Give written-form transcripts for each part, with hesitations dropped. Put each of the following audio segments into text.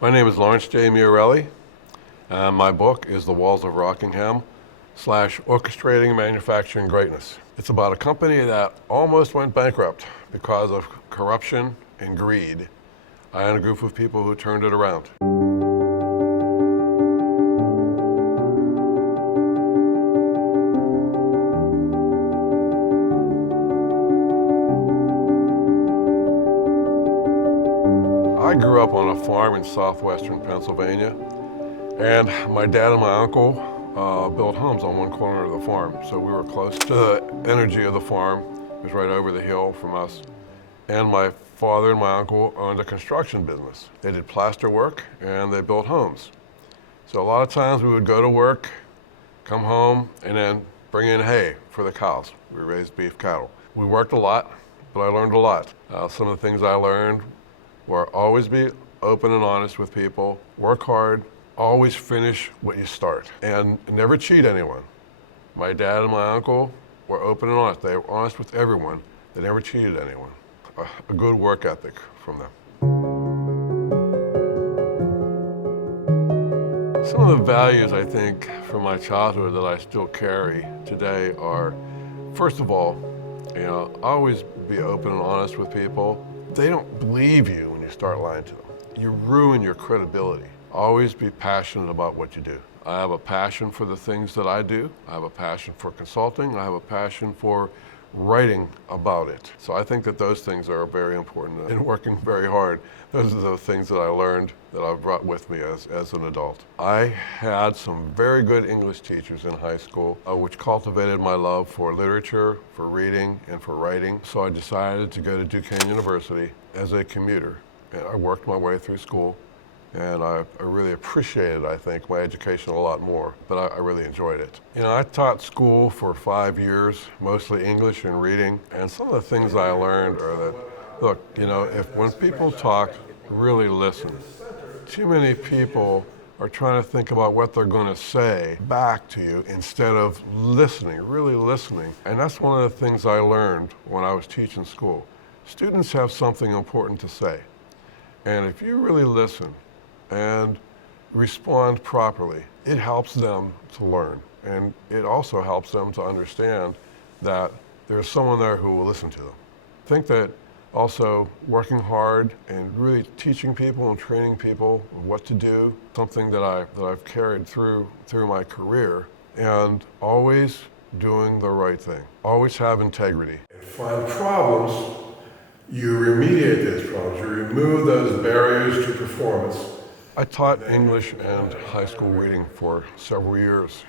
My name is Lawrence J. Miorelli, and my book is The Walls of Rockingham / Orchestrating Manufacturing Greatness. It's about a company that almost went bankrupt because of corruption and greed, and a group of people who turned it around. I grew up on a farm in southwestern Pennsylvania, and my dad and my uncle built homes on one corner of the farm. So we were close to the energy of the farm. It was right over the hill from us. And my father and my uncle owned a construction business. They did plaster work and they built homes. So a lot of times we would go to work, come home, and then bring in hay for the cows. We raised beef cattle. We worked a lot, but I learned a lot. Some of the things I learned were always be open and honest with people, work hard, always finish what you start, and never cheat anyone. My dad and my uncle were open and honest. They were honest with everyone. They never cheated anyone. A good work ethic from them. Some of the values I think from my childhood that I still carry today are, first of all, always be open and honest with people. They don't believe you when you start lying to them. You ruin your credibility. Always be passionate about what you do. I have a passion for the things that I do. I have a passion for consulting. I have a passion for writing about it. So I think that those things are very important and working very hard. Those are the things that I learned that I've brought with me as an adult. I had some very good English teachers in high school, which cultivated my love for literature, for reading, and for writing. So I decided to go to Duquesne University as a commuter. And I worked my way through school. And I really appreciated, I think, my education a lot more, but I really enjoyed it. I taught school for 5 years, mostly English and reading, and some of the things I learned are that, look, when people talk, really listen. Too many people are trying to think about what they're going to say back to you instead of listening, really listening. And that's one of the things I learned when I was teaching school. Students have something important to say, and if you really listen, and respond properly, it helps them to learn. And it also helps them to understand that there's someone there who will listen to them. I think that also working hard and really teaching people and training people what to do, something that I've carried through my career, and always doing the right thing. Always have integrity. And find problems, you remediate those problems, you remove those barriers to performance. I taught English and high school reading for several years,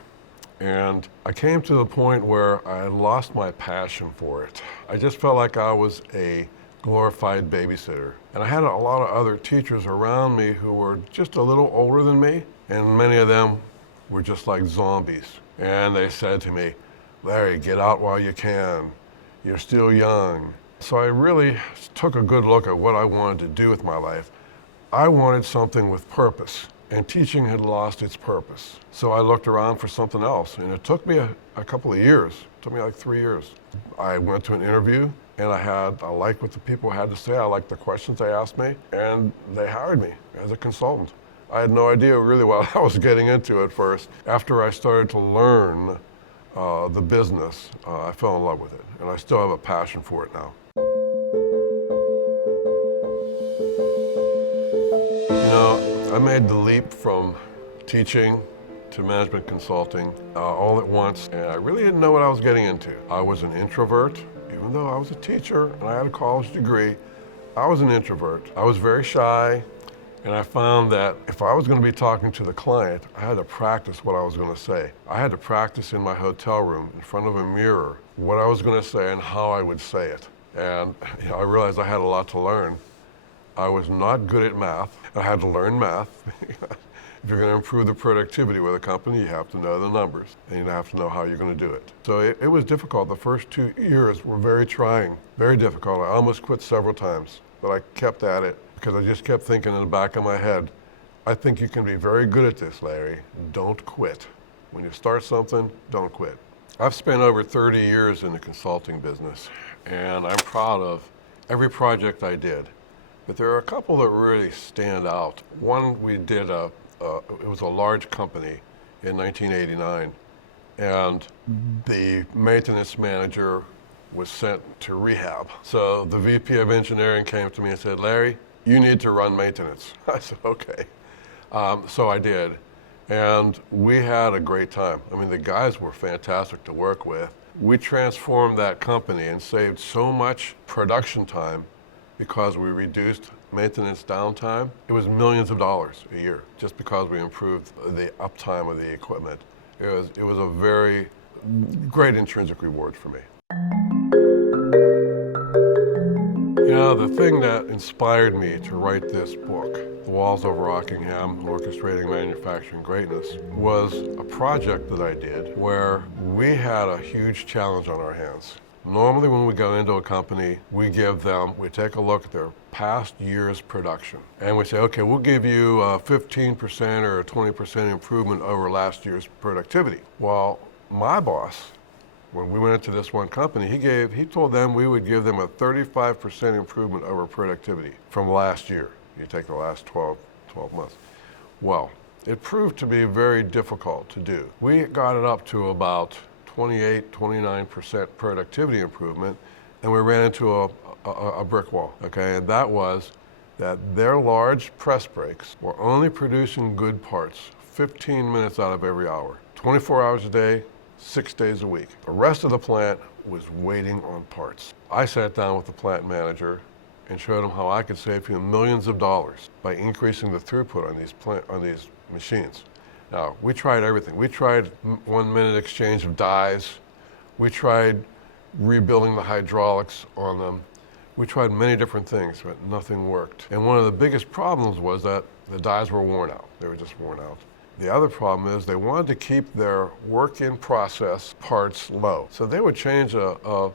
and I came to the point where I had lost my passion for it. I just felt like I was a glorified babysitter. And I had a lot of other teachers around me who were just a little older than me, and many of them were just like zombies. And they said to me, "Larry, get out while you can. You're still young." So I really took a good look at what I wanted to do with my life. I wanted something with purpose, and teaching had lost its purpose. So I looked around for something else, and it took me a couple of years. It took me like 3 years. I went to an interview, and I liked what the people had to say. I liked the questions they asked me, and they hired me as a consultant. I had no idea really what I was getting into at first. After I started to learn the business, I fell in love with it, and I still have a passion for it now. I made the leap from teaching to management consulting all at once, and I really didn't know what I was getting into. I was an introvert, even though I was a teacher and I had a college degree. I was an introvert. I was very shy, and I found that if I was going to be talking to the client, I had to practice what I was going to say. I had to practice in my hotel room in front of a mirror what I was going to say and how I would say it. And I realized I had a lot to learn. I was not good at math. I had to learn math. If you're going to improve the productivity with a company, you have to know the numbers, and you have to know how you're going to do it. So it was difficult. The first 2 years were very trying, very difficult. I almost quit several times, but I kept at it because I just kept thinking in the back of my head, I think you can be very good at this, Larry. Don't quit. When you start something, don't quit. I've spent over 30 years in the consulting business, and I'm proud of every project I did. but there are a couple that really stand out. One, we did it was a large company in 1989, and the maintenance manager was sent to rehab. So the VP of engineering came to me and said, Larry, you need to run maintenance. I said, okay. So I did, and we had a great time. I mean, the guys were fantastic to work with. We transformed that company and saved so much production time because we reduced maintenance downtime. It was millions of dollars a year just because we improved the uptime of the equipment. It was a very great intrinsic reward for me. You know, the thing that inspired me to write this book, The Walls of Rockingham, Orchestrating Manufacturing Greatness, was a project that I did where we had a huge challenge on our hands. Normally when we go into a company, we take a look at their past year's production. And we say, okay, we'll give you a 15% or a 20% improvement over last year's productivity. Well, my boss, when we went into this one company, he told them we would give them a 35% improvement over productivity from last year. You take the last 12 months. Well, it proved to be very difficult to do. We got it up to about 28, 29% productivity improvement, and we ran into a brick wall, okay? And that was that their large press brakes were only producing good parts 15 minutes out of every hour, 24 hours a day, 6 days a week. The rest of the plant was waiting on parts. I sat down with the plant manager and showed him how I could save him millions of dollars by increasing the throughput on these machines. Now, we tried everything. We tried 1 minute exchange of dies. We tried rebuilding the hydraulics on them. We tried many different things, but nothing worked. And one of the biggest problems was that the dies were worn out. They were just worn out. The other problem is they wanted to keep their work-in-process parts low. So they would change a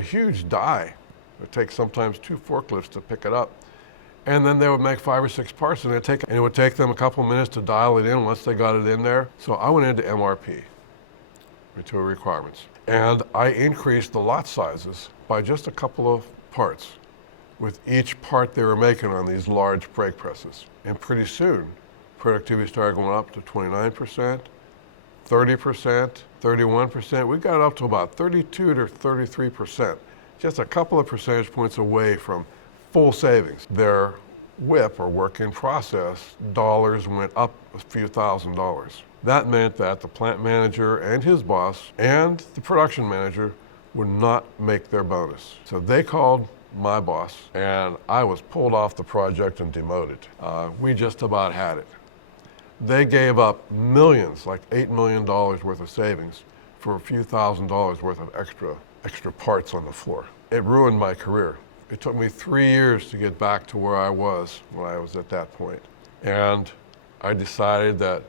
huge die. It would take sometimes 2 forklifts to pick it up. And then they would make 5 or 6 parts, and it would take them a couple minutes to dial it in once they got it in there. So I went into MRP, material requirements, and I increased the lot sizes by just a couple of parts with each part they were making on these large brake presses. And pretty soon, productivity started going up to 29%, 30%, 31%. We got it up to about 32 to 33%, just a couple of percentage points away from full savings. Their WIP, or work in process, dollars went up a few $1,000s. That meant that the plant manager and his boss and the production manager would not make their bonus. So they called my boss, and I was pulled off the project and demoted. We just about had it. They gave up millions, like $8 million worth of savings for a few $1,000s worth of extra parts on the floor. It ruined my career. It took me 3 years to get back to where I was when I was at that point. And I decided that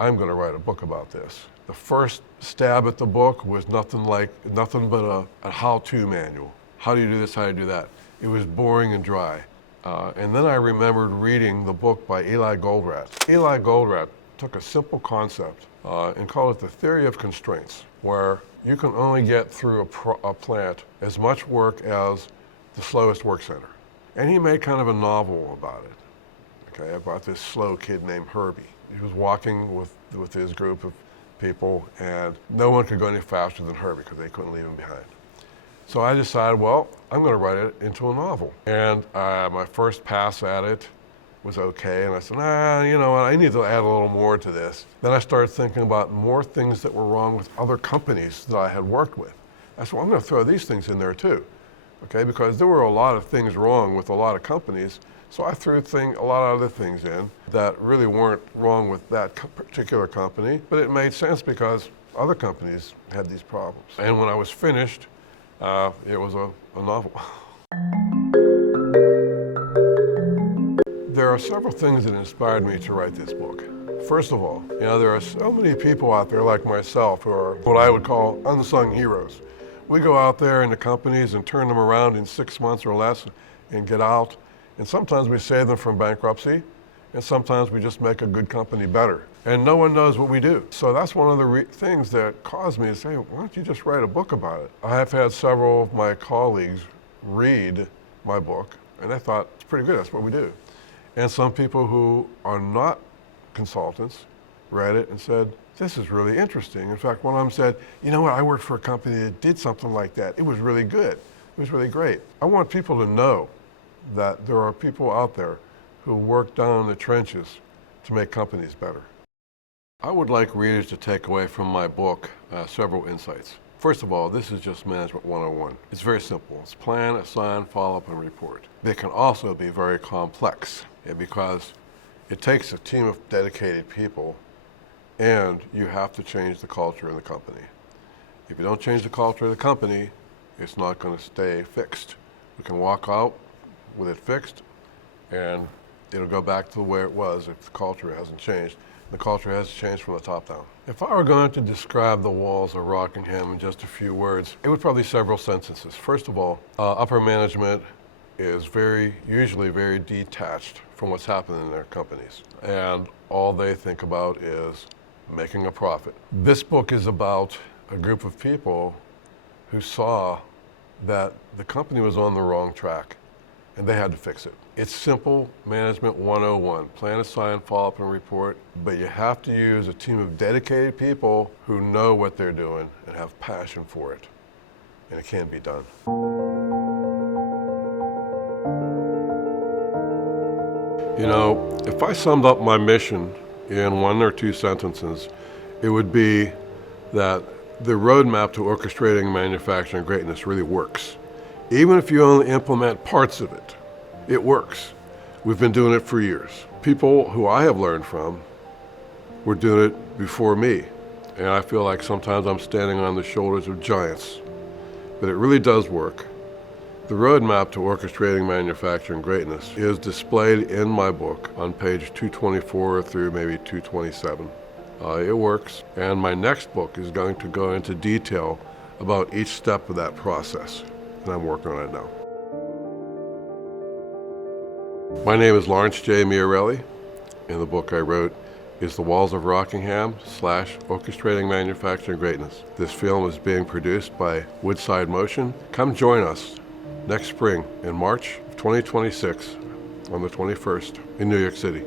I'm going to write a book about this. The first stab at the book was nothing but a how-to manual. How do you do this? How do you do that? It was boring and dry. And then I remembered reading the book by Eli Goldratt. Eli Goldratt took a simple concept and called it the theory of constraints, where you can only get through a plant as much work as the slowest work center. And he made kind of a novel about it, okay, about this slow kid named Herbie. He was walking with his group of people, and no one could go any faster than Herbie because they couldn't leave him behind. So I decided, well, I'm going to write it into a novel. And my first pass at it was okay, and I said, you know what, I need to add a little more to this. Then I started thinking about more things that were wrong with other companies that I had worked with. I said, well, I'm going to throw these things in there too, okay, because there were a lot of things wrong with a lot of companies. So I threw a lot of other things in that really weren't wrong with that particular company, but it made sense because other companies had these problems. And when I was finished, it was a novel. There are several things that inspired me to write this book. First of all, you know, there are so many people out there like myself who are what I would call unsung heroes. We go out there in the companies and turn them around in 6 months or less and get out. And sometimes we save them from bankruptcy, and sometimes we just make a good company better. And no one knows what we do. So that's one of the things that caused me to say, why don't you just write a book about it? I have had several of my colleagues read my book And I thought, it's pretty good, that's what we do. And some people who are not consultants read it and said, this is really interesting. In fact, one of them said, you know what, I worked for a company that did something like that. It was really good. It was really great. I want people to know that there are people out there who work down in the trenches to make companies better. I would like readers to take away from my book several insights. First of all, this is just Management 101. It's very simple. It's plan, assign, follow up, and report. They can also be very complex because it takes a team of dedicated people, and you have to change the culture in the company. If you don't change the culture of the company, it's not going to stay fixed. We can walk out with it fixed, and it'll go back to where it was if the culture hasn't changed. The culture has changed from the top down. If I were going to describe the Walls of Rockingham in just a few words, it would probably be several sentences. First of all, upper management is usually very detached from what's happening in their companies. And all they think about is making a profit. This book is about a group of people who saw that the company was on the wrong track and they had to fix it. It's simple Management 101, plan, assign, follow up, and report, but you have to use a team of dedicated people who know what they're doing and have passion for it, and it can be done. You know, if I summed up my mission in one or two sentences, it would be that the roadmap to orchestrating manufacturing greatness really works. Even if you only implement parts of it, it works. We've been doing it for years. People who I have learned from were doing it before me, and I feel like sometimes I'm standing on the shoulders of giants, but it really does work. The roadmap to orchestrating manufacturing greatness is displayed in my book on page 224 through maybe 227. It works, and my next book is going to go into detail about each step of that process, and I'm working on it now. My name is Lawrence J. Miorelli, and the book I wrote is The Walls of Rockingham / Orchestrating Manufacturing Greatness. This film is being produced by Woodside Motion. Come join us next spring in March of 2026 on the 21st in New York City.